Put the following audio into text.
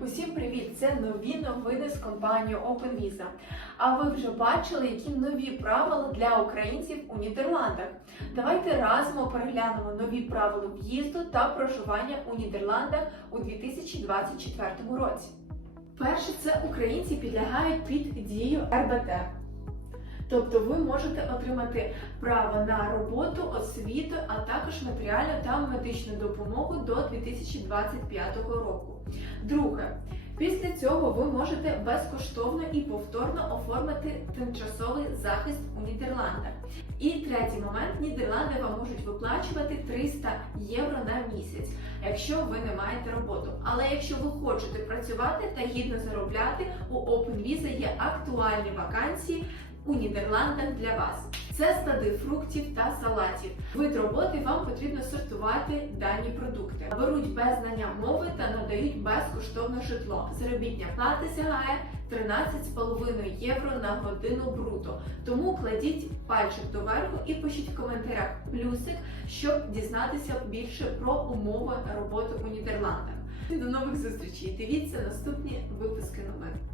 Усім привіт! Це нові новини з компанії OpenVisa. А ви вже бачили, які нові правила для українців у Нідерландах? Давайте разом переглянемо нові правила в'їзду та проживання у Нідерландах у 2024 році. Перше, це українці підлягають під дію РБТ. Тобто ви можете отримати право на роботу, освіту, а також матеріальну та медичну допомогу до 2025 року. Друге, після цього ви можете безкоштовно і повторно оформити тимчасовий захист у Нідерландах. І третій момент: Нідерланди вам можуть виплачувати 300 євро на місяць, якщо ви не маєте роботу. Але якщо ви хочете працювати та гідно заробляти, у OpenVisa є актуальні вакансії у Нідерландах для вас. Це склади фруктів та салатів. Вид роботи вам потрібно сортувати дані продукти. Беруть без знання мови та надають безкоштовне житло. Заробітня плата сягає 13,5 євро на годину бруто. Тому кладіть пальчик доверху і пишіть в коментарях плюсик, щоб дізнатися більше про умови роботи у Нідерландах. До нових зустрічей! Дивіться наступні випуски новин.